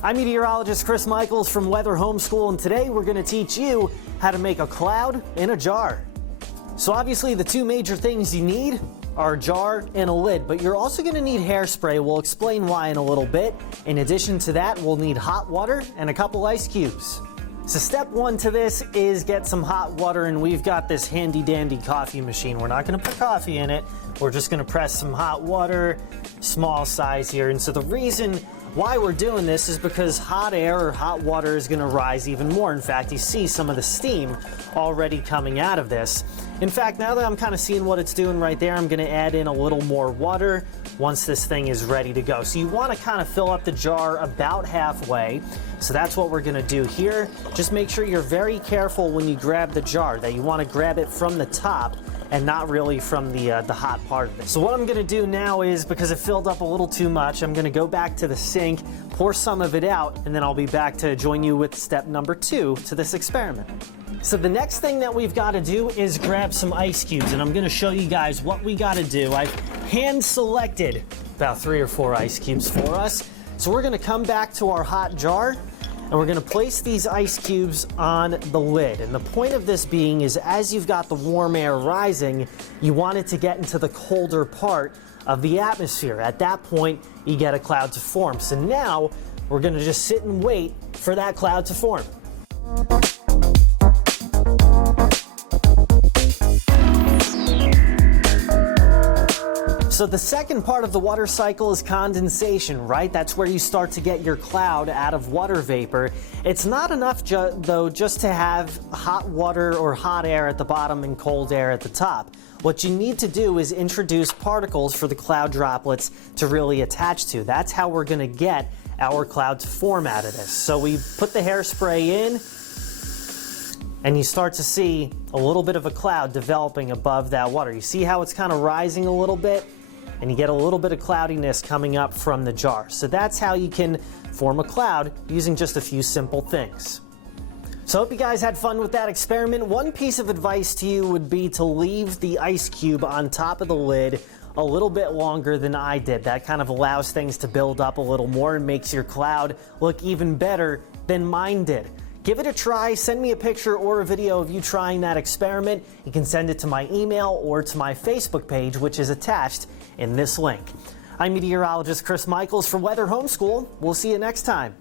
I'm meteorologist Chris Michaels from Weather Homeschool, and today we're going to teach you how to make a cloud in a jar. So obviously the two major things you need are a jar and a lid, but you're also going to need hairspray. We'll explain why in a little bit. In addition to that, we'll need hot water and a couple ice cubes. So step one to this is get some hot water, and we've got this handy dandy coffee machine. We're not going to put coffee in it. We're just going to press some hot water, small size here. And so the reason why we're doing this is because hot air or hot water is going to rise even more. In fact, you see some of the steam already coming out of this. In fact, now that I'm kind of seeing what it's doing right there, I'm going to add in a little more water once this thing is ready to go. So you want to kind of fill up the jar about halfway. So that's what we're going to do here. Just make sure you're very careful when you grab the jar, that you want to grab it from the top and not really from the hot part of it. So what I'm going to do now is, because it filled up a little too much, I'm going to go back to the sink, pour some of it out, and then I'll be back to join you with step number 2 to this experiment. So the next thing that we've got to do is grab some ice cubes, and I'm going to show you guys what we got to do. I've hand selected about 3 or 4 ice cubes for us. So we're going to come back to our hot jar, and we're going to place these ice cubes on the lid. And the point of this being is, as you've got the warm air rising, you want it to get into the colder part of the atmosphere. At that point, you get a cloud to form. So now we're going to just sit and wait for that cloud to form. So the second part of the water cycle is condensation, right? That's where you start to get your cloud out of water vapor. It's not enough, though, just to have hot water or hot air at the bottom and cold air at the top. What you need to do is introduce particles for the cloud droplets to really attach to. That's how we're going to get our cloud to form out of this. So we put the hairspray in, and you start to see a little bit of a cloud developing above that water. You see how it's kind of rising a little bit? And you get a little bit of cloudiness coming up from the jar. So that's how you can form a cloud using just a few simple things. So I hope you guys had fun with that experiment. One piece of advice to you would be to leave the ice cube on top of the lid a little bit longer than I did. That kind of allows things to build up a little more and makes your cloud look even better than mine did. Give it a try. Send me a picture or a video of you trying that experiment. You can send it to my email or to my Facebook page, which is attached in this link. I'm meteorologist Chris Michaels from Weather Homeschool. We'll see you next time.